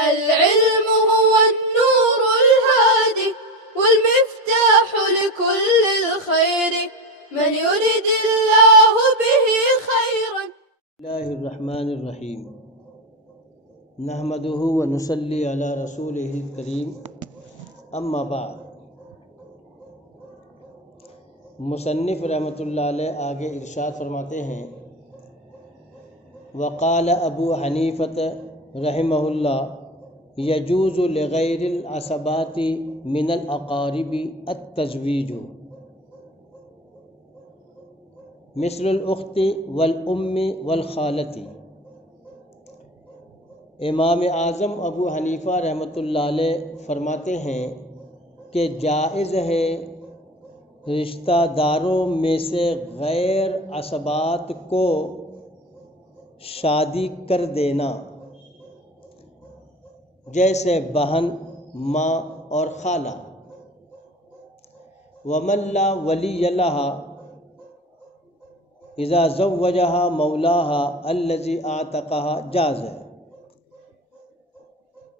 العلم هو النور الهادي والمفتاح لكل الخير من يرد الله به خيرا. بسم اللہ الرحمن الرحیم نحمدہ ونصلی علی رسولہ الکریم اما بعد. مصنف رحمۃ اللہ علیہ آگے ارشاد فرماتے ہیں وقال ابو حنیفۃ رحمہ اللہ یجوز لغیر العصبات من الاقارب التزویج مثل الاخت والام والخالۃ. امام اعظم ابو حنیفہ رحمۃ اللہ علیہ فرماتے ہیں کہ جائز ہے رشتہ داروں میں سے غیر عصبات کو شادی کر دینا، جیسے بہن، ماں اور خالہ. ومن لا ولی لہا اذا زوجہا مولاہا الذی اعتقہا جاز.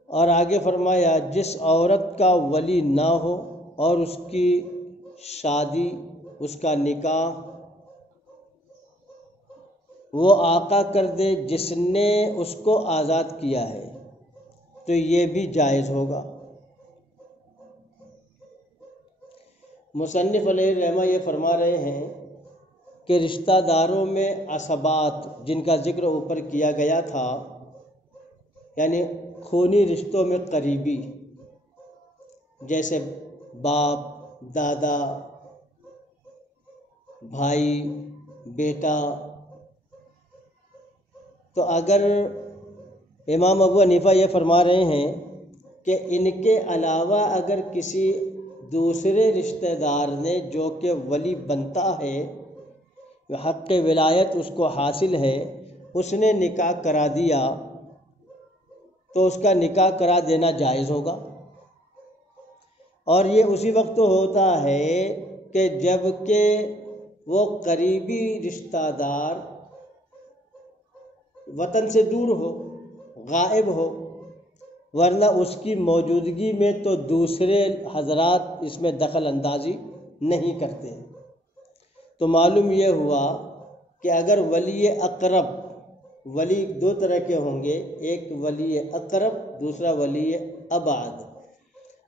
اور آگے فرمایا جس عورت کا ولی نہ ہو اور اس کی شادی، اس کا نکاح وہ آقا کر دے جس نے اس کو آزاد کیا ہے تو یہ بھی جائز ہوگا. مصنف علیہ الرحمہ یہ فرما رہے ہیں کہ رشتہ داروں میں عصبات جن کا ذکر اوپر کیا گیا تھا، یعنی خونی رشتوں میں قریبی، جیسے باپ، دادا، بھائی، بیٹا. تو اگر امام ابو حنیفہ یہ فرما رہے ہیں کہ ان کے علاوہ اگر کسی دوسرے رشتہ دار نے جو کہ ولی بنتا ہے، حق ولایت اس کو حاصل ہے، اس نے نکاح کرا دیا تو اس کا نکاح کرا دینا جائز ہوگا. اور یہ اسی وقت ہوتا ہے کہ جب کہ وہ قریبی رشتہ دار وطن سے دور ہو، غائب ہو، ورنہ اس کی موجودگی میں تو دوسرے حضرات اس میں دخل اندازی نہیں کرتے. تو معلوم یہ ہوا کہ اگر ولی اقرب، ولی دو طرح کے ہوں گے، ایک ولی اقرب، دوسرا ولی ابعد.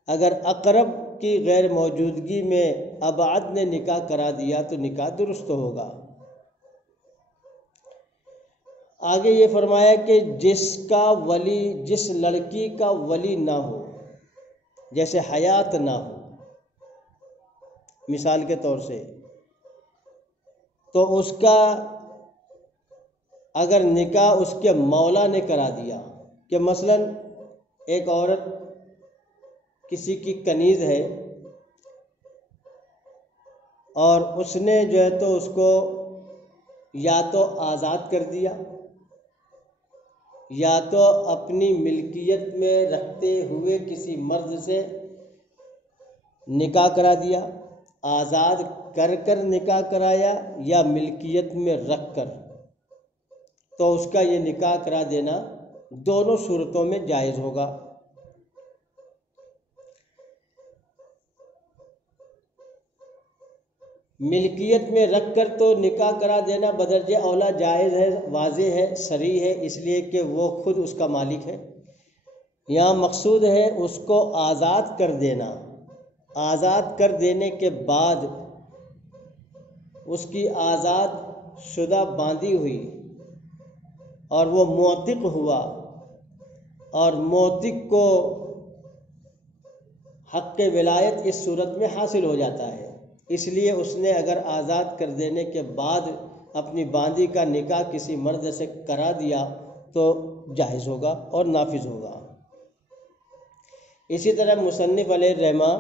اگر اقرب کی غیر موجودگی میں ابعد نے نکاح کرا دیا تو نکاح درست ہوگا. آگے یہ فرمایا کہ جس لڑکی کا ولی نہ ہو، جیسے حیات نہ ہو مثال کے طور سے، تو اس کا اگر نکاح اس کے مولا نے کرا دیا، کہ مثلا ایک عورت کسی کی کنیز ہے اور اس نے جو ہے تو اس کو یا تو آزاد کر دیا یا تو اپنی ملکیت میں رکھتے ہوئے کسی مرد سے نکاح کرا دیا، آزاد کر کر نکاح کرایا یا ملکیت میں رکھ کر، تو اس کا یہ نکاح کرا دینا دونوں صورتوں میں جائز ہوگا. ملکیت میں رکھ کر تو نکاح کرا دینا بدرجہ اولا جائز ہے، واضح ہے، صریح ہے، اس لیے کہ وہ خود اس کا مالک ہے. یہاں مقصود ہے اس کو آزاد کر دینا. آزاد کر دینے کے بعد اس کی آزاد شدہ باندھی ہوئی اور وہ معتق ہوا، اور معتق کو حق ولایت اس صورت میں حاصل ہو جاتا ہے. اس لیے اس نے اگر آزاد کر دینے کے بعد اپنی باندھی کا نکاح کسی مرد سے کرا دیا تو جائز ہوگا اور نافذ ہوگا. اسی طرح مصنف علیہ الرحمہ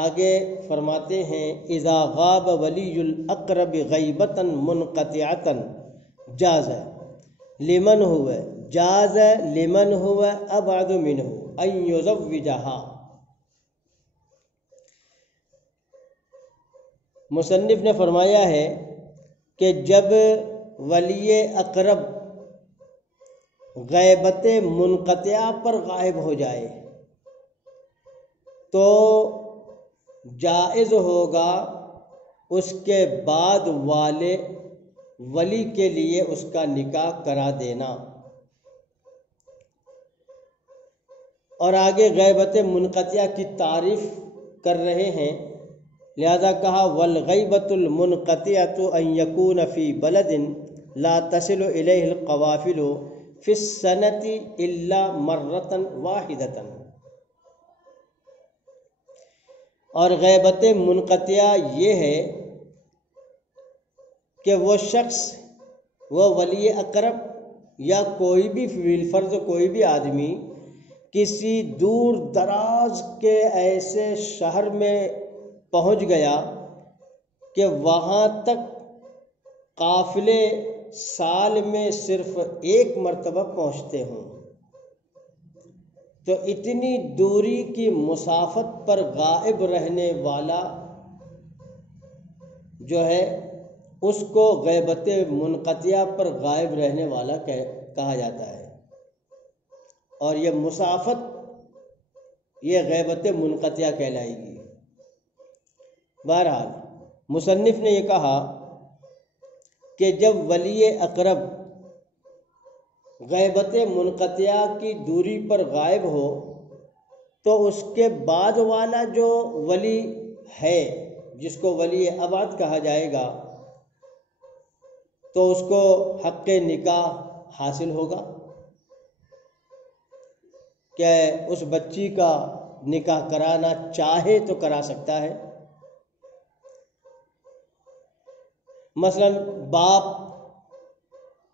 آگے فرماتے ہیں اذا غاب ولی الاقرب غیبتا منقطعتا جاز لمن ہوا ابعد منہ ان یزوجہا. مصنف نے فرمایا ہے کہ جب ولی اقرب غیبت منقطعہ پر غائب ہو جائے تو جائز ہوگا اس کے بعد والے ولی کے لیے اس کا نکاح کرا دینا۔ اور آگے غیبت منقطعہ کی تعریف کر رہے ہیں، لہذا کہا والغیبۃ المنقطعۃ ان یکون فی بلد لا تصل الیہ القوافل فی السنۃ الا مرۃ واحدۃ۔ اور غیبت منقطعہ یہ ہے کہ وہ شخص، وہ ولی اقرب یا کوئی بھی بالفرض کوئی بھی آدمی کسی دور دراز کے ایسے شہر میں پہنچ گیا کہ وہاں تک قافلے سال میں صرف ایک مرتبہ پہنچتے ہوں، تو اتنی دوری کی مسافت پر غائب رہنے والا جو ہے اس کو غیبت منقطعہ پر غائب رہنے والا کہا جاتا ہے، اور یہ مسافت یہ غیبت منقطعہ کہلائے گی۔ بہرحال مصنف نے یہ کہا کہ جب ولی اقرب غیبت منقطعہ کی دوری پر غائب ہو تو اس کے بعد والا جو ولی ہے جس کو ولی ابعد کہا جائے گا تو اس کو حق نکاح حاصل ہوگا کہ اس بچی کا نکاح کرانا چاہے تو کرا سکتا ہے۔ مثلا باپ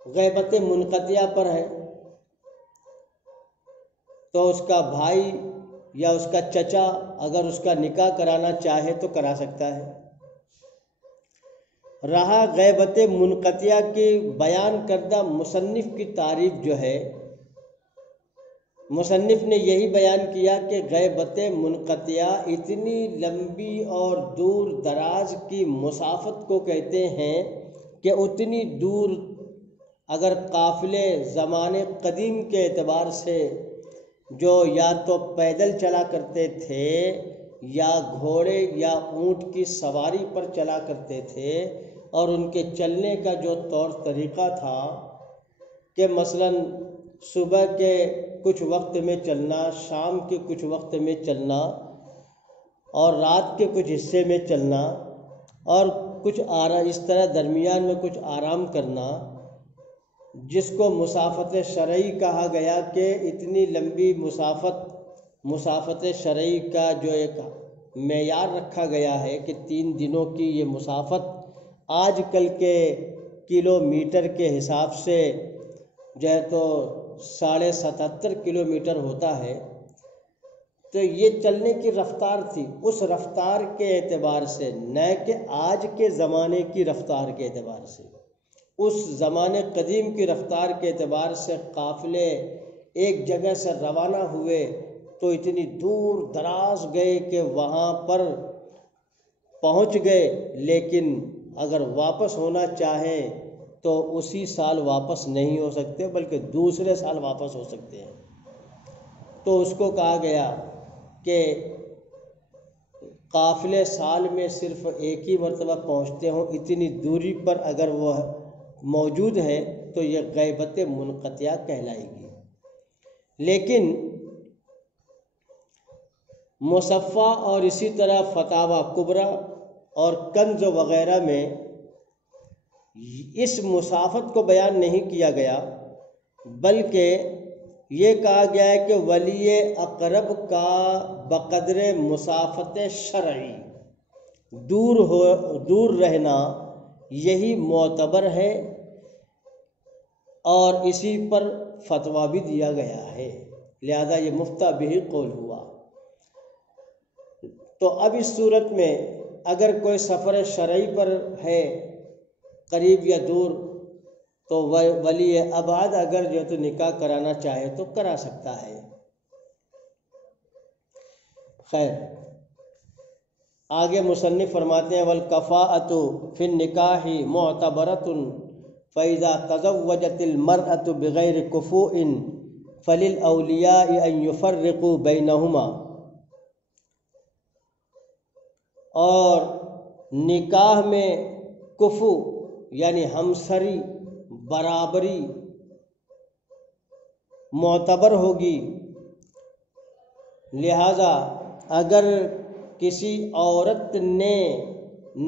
غیبت منقطعہ پر ہے تو اس کا بھائی یا اس کا چچا اگر اس کا نکاح کرانا چاہے تو کرا سکتا ہے۔ رہا غیبت منقطعہ کی بیان کردہ مصنف کی تعریف جو ہے، مصنف نے یہی بیان کیا کہ غیبت منقطعہ اتنی لمبی اور دور دراز کی مسافت کو کہتے ہیں کہ اتنی دور اگر قافلے زمانے قدیم کے اعتبار سے جو یا تو پیدل چلا کرتے تھے یا گھوڑے یا اونٹ کی سواری پر چلا کرتے تھے، اور ان کے چلنے کا جو طور طریقہ تھا کہ مثلا صبح کے کچھ وقت میں چلنا، شام کے کچھ وقت میں چلنا، اور رات کے کچھ حصے میں چلنا، اور کچھ اس طرح درمیان میں کچھ آرام کرنا، جس کو مسافت شرعی کہا گیا کہ اتنی لمبی مسافت شرعی کا جو ایک معیار رکھا گیا ہے کہ 3 دنوں کی یہ مسافت آج کل کے کلومیٹر کے حساب سے جو ہے تو 77.5 کلومیٹر ہوتا ہے، تو یہ چلنے کی رفتار تھی۔ اس رفتار کے اعتبار سے، نہ کہ آج کے زمانے کی رفتار کے اعتبار سے، اس زمانے قدیم کی رفتار کے اعتبار سے قافلے ایک جگہ سے روانہ ہوئے تو اتنی دور دراز گئے کہ وہاں پر پہنچ گئے، لیکن اگر واپس ہونا چاہیں تو اسی سال واپس نہیں ہو سکتے بلکہ دوسرے سال واپس ہو سکتے ہیں۔ تو اس کو کہا گیا کہ قافلے سال میں صرف ایک ہی مرتبہ پہنچتے ہوں، اتنی دوری پر اگر وہ موجود ہے تو یہ غیبت منقطعہ کہلائے گی۔ لیکن مصفہ اور اسی طرح فتاوی کبریٰ اور کنز وغیرہ میں اس مسافت کو بیان نہیں کیا گیا، بلکہ یہ کہا گیا ہے کہ ولی اقرب کا بقدر مسافت شرعی دور رہنا یہی معتبر ہے، اور اسی پر فتویٰ بھی دیا گیا ہے، لہذا یہ مفتیٰ بہ قول ہوا۔ تو اب اس صورت میں اگر کوئی سفر شرعی پر ہے قریب یا دور تو ولی ابعد اگر جو تو نکاح کرانا چاہے تو کرا سکتا ہے۔ خیر، آگے مصنف فرماتے ہیں والکفاءۃ فی النکاح معتبرۃ فَإِذَا تَزَوَّجَتِ الْمَرْأَةُ بِغَيْرِ كُفُوءٍ فَلِلْأَوْلِيَاءِ أَنْ يُفَرِّقُوا بَيْنَهُمَا، اور نکاح میں کفو یعنی ہمسری برابری معتبر ہوگی، لہذا اگر کسی عورت نے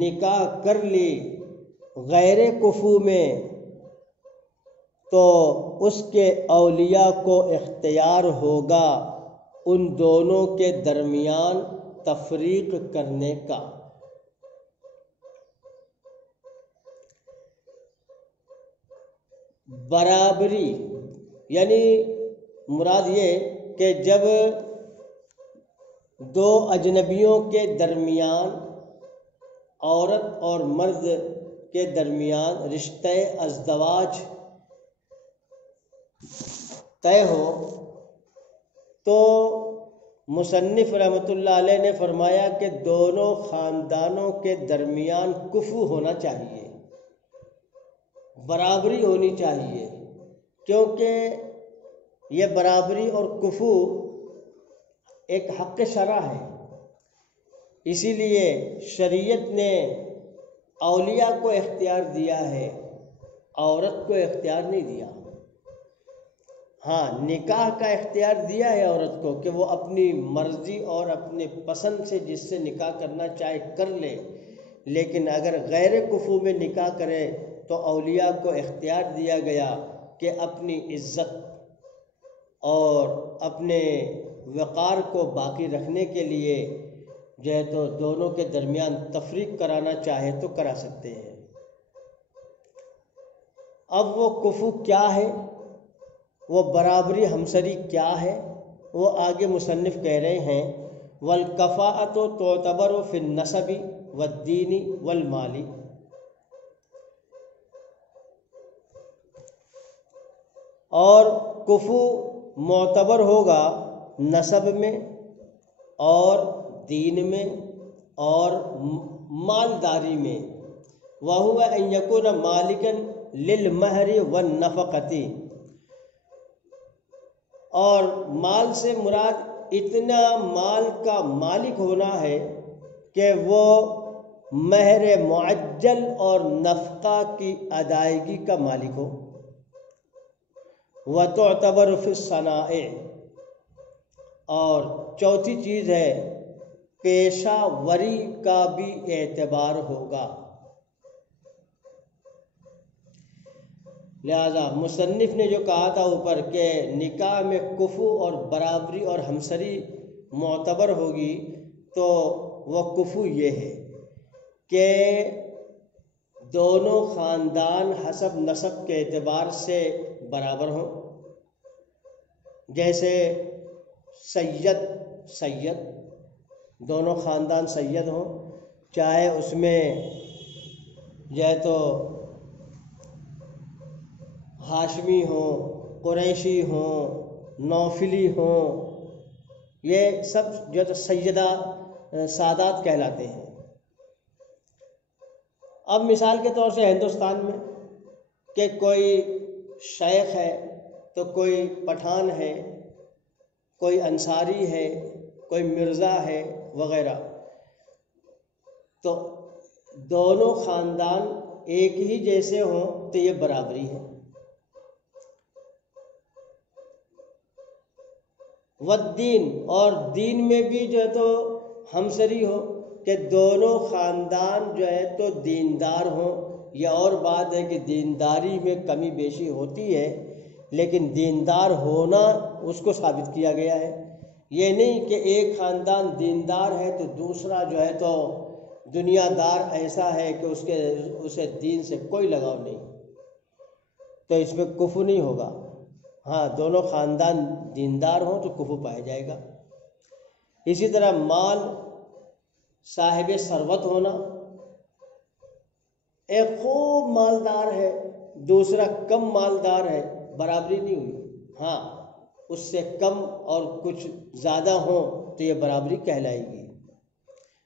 نکاح کر لی غیر کفو میں تو اس کے اولیاء کو اختیار ہوگا ان دونوں کے درمیان تفریق کرنے کا۔ برابری یعنی مراد یہ کہ جب دو اجنبیوں کے درمیان، عورت اور مرد کے درمیان رشتہ ازدواج طے ہو تو مصنف رحمۃ اللہ علیہ نے فرمایا کہ دونوں خاندانوں کے درمیان کفو ہونا چاہیے، برابری ہونی چاہیے، کیونکہ یہ برابری اور کفو ایک حق شرع ہے۔ اسی لیے شریعت نے اولیاء کو اختیار دیا ہے، عورت کو اختیار نہیں دیا۔ ہاں، نکاح کا اختیار دیا ہے عورت کو کہ وہ اپنی مرضی اور اپنے پسند سے جس سے نکاح کرنا چاہے کر لے، لیکن اگر غیر کفو میں نکاح کرے تو اولیاء کو اختیار دیا گیا کہ اپنی عزت اور اپنے وقار کو باقی رکھنے کے لیے جو ہے تو دونوں کے درمیان تفریق کرانا چاہے تو کرا سکتے ہیں۔ اب وہ کفو کیا ہے، وہ برابری ہمسری کیا ہے، وہ آگے مصنف کہہ رہے ہیں وَالْكَفَاءَةُ تُعْتَبَرُ فِي النَّسَبِ وَالدِّينِ وَالْمَالِ، اور کفو معتبر ہوگا نسب میں اور دین میں اور مالداری میں۔ وَهُوَ أَن يَكُونَ مَالِكًا لِلْمَهْرِ وَالنَّفَقَةِ، اور مال سے مراد اتنا مال کا مالک ہونا ہے کہ وہ مہر معجل اور نفقہ کی ادائیگی کا مالک ہو۔ وَتُعْتَبَرُ فِي الصَّنَائِعِ، اور چوتھی چیز ہے پیشہ وری کا بھی اعتبار ہوگا۔ لہذا مصنف نے جو کہا تھا اوپر کہ نکاح میں کفو اور برابری اور ہمسری معتبر ہوگی، تو وہ کفو یہ ہے کہ دونوں خاندان حسب نسب کے اعتبار سے برابر ہوں، جیسے سید دونوں خاندان سید ہوں، چاہے اس میں جو ہے تو ہاشمی ہوں، قریشی ہوں، نوفلی ہوں، یہ سب جو ہے تو سادات کہلاتے ہیں۔ اب مثال کے طور سے ہندوستان میں کہ کوئی شیخ ہے تو کوئی پٹھان ہے، کوئی انصاری ہے، کوئی مرزا ہے وغیرہ، تو دونوں خاندان ایک ہی جیسے ہوں تو یہ برابری ہے۔ والدین، اور دین میں بھی جو ہے تو ہمسری ہو کہ دونوں خاندان جو ہے تو دیندار ہوں۔ یہ اور بات ہے کہ دینداری میں کمی بیشی ہوتی ہے، لیکن دیندار ہونا اس کو ثابت کیا گیا ہے۔ یہ نہیں کہ ایک خاندان دیندار ہے تو دوسرا جو ہے تو دنیا دار ایسا ہے کہ اسے دین سے کوئی لگاؤ نہیں، تو اس میں کفر نہیں ہوگا۔ ہاں، دونوں خاندان دیندار ہوں تو کفر پایا جائے گا۔ اسی طرح مال، صاحب ثروت ہونا، ایک خوب مالدار ہے دوسرا کم مالدار ہے، برابری نہیں ہوئی۔ ہاں، اس سے کم اور کچھ زیادہ ہوں تو یہ برابری کہلائے گی۔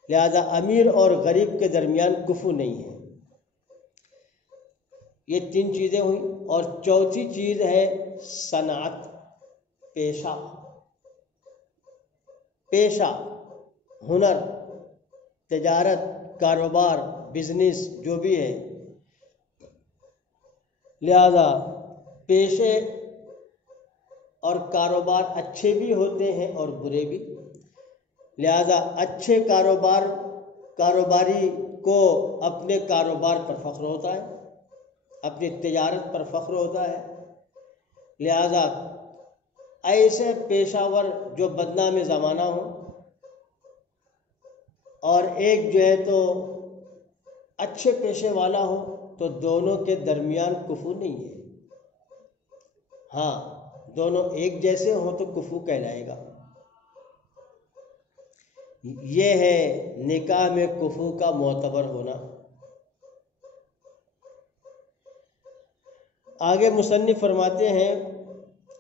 لہذا امیر اور غریب کے درمیان کفو نہیں ہے۔ یہ 3 چیزیں ہوئیں، اور چوتھی چیز ہے صنعت، پیشہ، ہنر، تجارت، کاروبار، بزنس جو بھی ہے۔ لہذا پیشے اور کاروبار اچھے بھی ہوتے ہیں اور برے بھی۔ لہذا اچھے کاروباری کو اپنے کاروبار پر فخر ہوتا ہے، اپنی تجارت پر فخر ہوتا ہے۔ لہذا ایسے پیشہ ور جو بدنام زمانہ ہوں، اور ایک جو ہے تو اچھے پیشے والا ہو، تو دونوں کے درمیان کفو نہیں ہے۔ ہاں، دونوں ایک جیسے ہوں تو کفو کہلائے گا۔ یہ ہے نکاح میں کفو کا معتبر ہونا۔ آگے مصنف فرماتے ہیں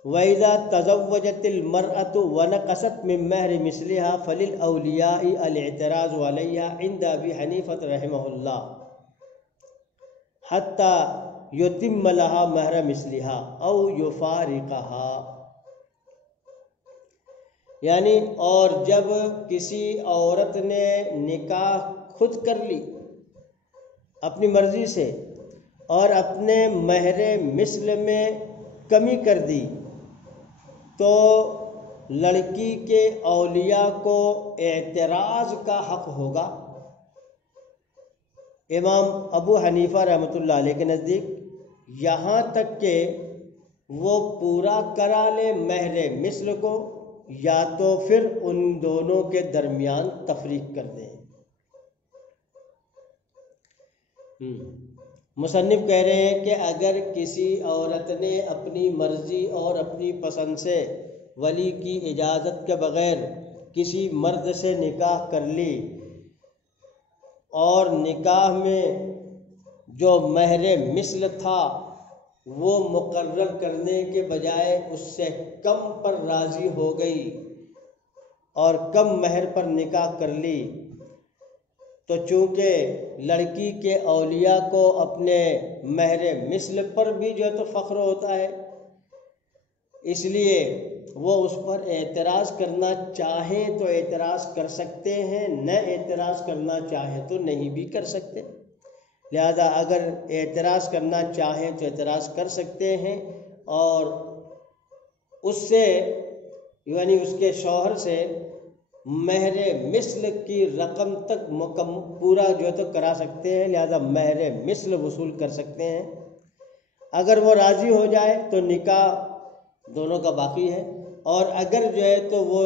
وَإِذَا تَزَوَّجَتِ الْمَرْأَةُ وَنَقَصَتْ مِنْ مَهْرِ مِثْلِهَا فَلِلْأَوْلِيَاءِ الْاعْتِرَاضُ عَلَيْهَا عِنْدَ أَبِي حَنِيفَةَ رحمه الله حَتَّى يُتِمَّ لَهَا مَهْرَ مِثْلِهَا أَوْ يُفَارِقَهَا، یعنی اور جب کسی عورت نے نکاح خود کر لی اپنی مرضی سے اور اپنے مہر مثل میں کمی کر دی، تو لڑکی کے اولیاء کو اعتراض کا حق ہوگا۔ امام ابو حنیفہ رحمۃ اللہ علیہ کے نزدیک یہاں تک کہ وہ پورا کرا لے مہر مثل کو، یا تو پھر ان دونوں کے درمیان تفریق کر دیں۔ مصنف کہہ رہے ہیں کہ اگر کسی عورت نے اپنی مرضی اور اپنی پسند سے ولی کی اجازت کے بغیر کسی مرد سے نکاح کر لی، اور نکاح میں جو مہر مثل تھا وہ مقرر کرنے کے بجائے اس سے کم پر راضی ہو گئی اور کم مہر پر نکاح کر لی، تو چونکہ لڑکی کے اولیاء کو اپنے مہر مثل پر بھی جو ہے تو فخر ہوتا ہے، اس لیے وہ اس پر اعتراض کرنا چاہیں تو اعتراض کر سکتے ہیں، نہ اعتراض کرنا چاہیں تو نہیں بھی کر سکتے۔ لہذا اگر اعتراض کرنا چاہیں تو اعتراض کر سکتے ہیں، اور اس سے یعنی اس کے شوہر سے مہر مثل کی رقم تک پورا جو ہے تو کرا سکتے ہیں، لہذا مہر مثل وصول کر سکتے ہیں۔ اگر وہ راضی ہو جائے تو نکاح دونوں کا باقی ہے، اور اگر جو ہے تو وہ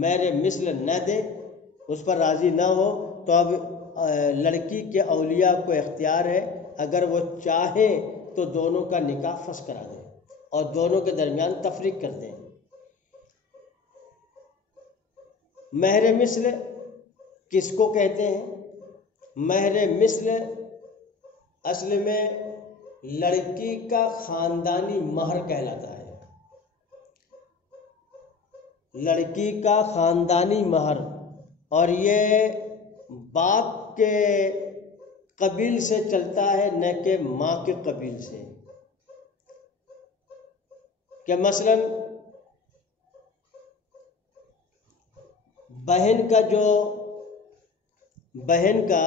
مہر مثل نہ دے، اس پر راضی نہ ہو، تو اب لڑکی کے اولیاء کو اختیار ہے، اگر وہ چاہیں تو دونوں کا نکاح فسخ کرا دیں اور دونوں کے درمیان تفریق کر دیں۔ مہر مثل کس کو کہتے ہیں؟ مہر مثل اصل میں لڑکی کا خاندانی مہر کہلاتا ہے، لڑکی کا خاندانی مہر، اور یہ باپ کے قبیل سے چلتا ہے نہ کہ ماں کے قبیل سے۔ کہ مثلا بہن کا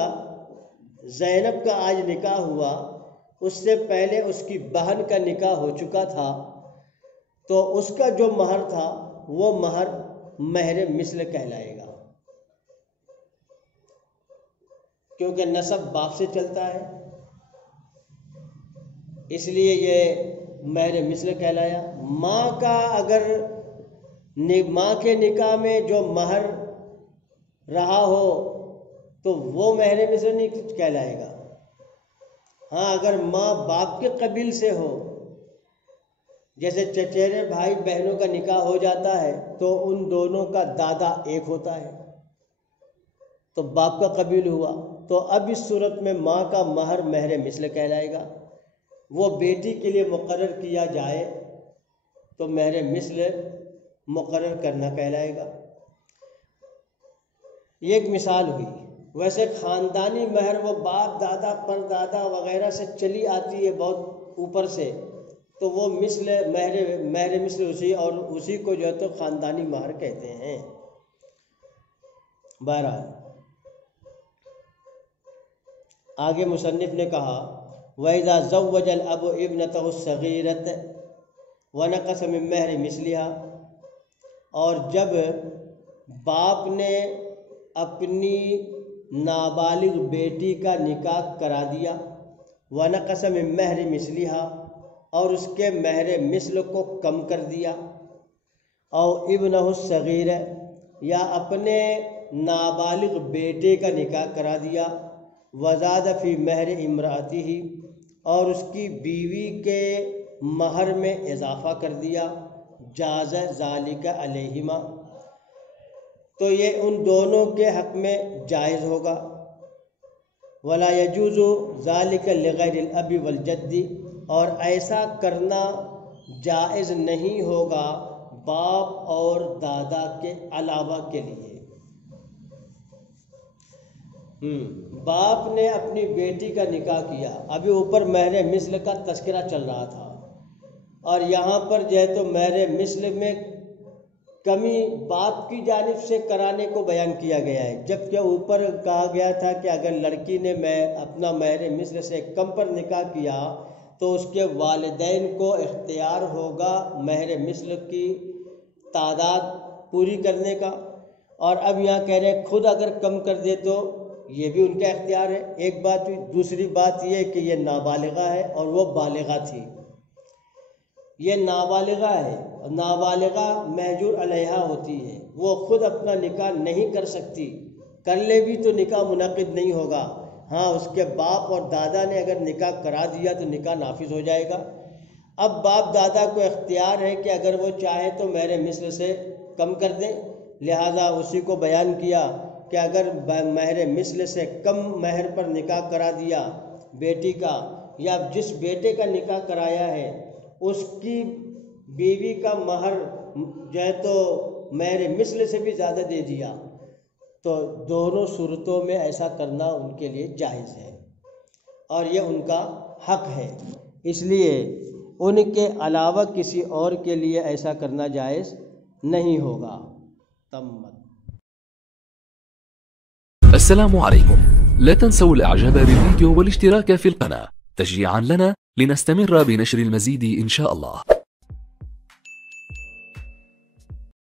زینب کا آج نکاح ہوا، اس سے پہلے اس کی بہن کا نکاح ہو چکا تھا، تو اس کا جو مہر تھا وہ مہر مثل کہلائے گا، کیونکہ نسب باپ سے چلتا ہے، اس لیے یہ مہر مثل کہلایا۔ ماں کے نکاح میں جو مہر رہا ہو تو وہ مہر مثل نہیں کہلائے گا۔ ہاں، اگر ماں باپ کے قبیل سے ہو، جیسے چچیرے بھائی بہنوں کا نکاح ہو جاتا ہے تو ان دونوں کا دادا ایک ہوتا ہے، تو باپ کا قبیل ہوا، تو اب اس صورت میں ماں کا مہر مہر مثل کہلائے گا۔ وہ بیٹی کے لیے مقرر کیا جائے تو مہر مثل مقرر کرنا کہلائے گا۔ یہ ایک مثال ہوئی۔ ویسے خاندانی مہر وہ باپ دادا پر دادا وغیرہ سے چلی آتی ہے بہت اوپر سے، تو وہ مہر مثل اسی، اور اسی کو جو ہے تو خاندانی مہر کہتے ہیں۔ بہرحال آگے مصنف نے کہا وَإِذَا زَوَّجَ الْأَبُ ابْنَتَهُ الصَّغِيرَةَ وَنَقَصَ مِن مَهْرِ مِثْلِهَا، اور جب باپ نے اپنی نابالغ بیٹی کا نکاح کرا دیا، وَنَقَصَ مِن مَهْرِ مِثْلِهَا، اور اس کے مہر مثل کو کم کر دیا، او ابنہ الصغیر، یا اپنے نابالغ بیٹے کا نکاح کرا دیا، وزاد فی مہر امرأتہ، اور اس کی بیوی کے مہر میں اضافہ کر دیا، جاز ذالک علیہما، تو یہ ان دونوں کے حق میں جائز ہوگا۔ ولا یجوز ذالک لغیر الاب والجد، اور ایسا کرنا جائز نہیں ہوگا باپ اور دادا کے علاوہ کے لیے۔ باپ نے اپنی بیٹی کا نکاح کیا، ابھی اوپر مہر مثل کا تذکرہ چل رہا تھا، اور یہاں پر جو ہے تو مہر مثل میں کمی باپ کی جانب سے کرانے کو بیان کیا گیا ہے، جبکہ اوپر کہا گیا تھا کہ اگر لڑکی نے اپنا مہر مثل سے کم پر نکاح کیا تو اس کے والدین کو اختیار ہوگا مہر مثل کی تعداد پوری کرنے کا، اور اب یہاں کہہ رہے ہیں خود اگر کم کر دے تو یہ بھی ان کا اختیار ہے۔ ایک بات ہوئی، دوسری بات یہ کہ یہ نابالغہ ہے اور وہ بالغہ تھی، یہ نابالغہ ہے، نابالغہ مہجور علیہا ہوتی ہے، وہ خود اپنا نکاح نہیں کر سکتی، کر لے بھی تو نکاح منعقد نہیں ہوگا، ہاں اس کے باپ اور دادا نے اگر نکاح کرا دیا تو نکاح نافذ ہو جائے گا۔ اب باپ دادا کو اختیار ہے کہ اگر وہ چاہے تو مہر مثل سے کم کر دیں، لہذا اسی کو بیان کیا کہ اگر مہر مثل سے کم مہر پر نکاح کرا دیا بیٹی کا، یا جس بیٹے کا نکاح کرایا ہے اس کی بیوی کا مہر جو ہے تو مہر مثل سے بھی زیادہ دے دیا، تو دونوں صورتوں میں ایسا کرنا ان کے لیے جائز ہے اور یہ ان کا حق ہے، اس لیے ان کے علاوہ کسی اور کے لیے ایسا کرنا جائز نہیں ہوگا۔ تمت۔ السلام عليكم، لا تنسوا الاعجاب بالفيديو والاشتراك في القناة تشجيعا لنا لنستمر بنشر المزيد إن شاء الله.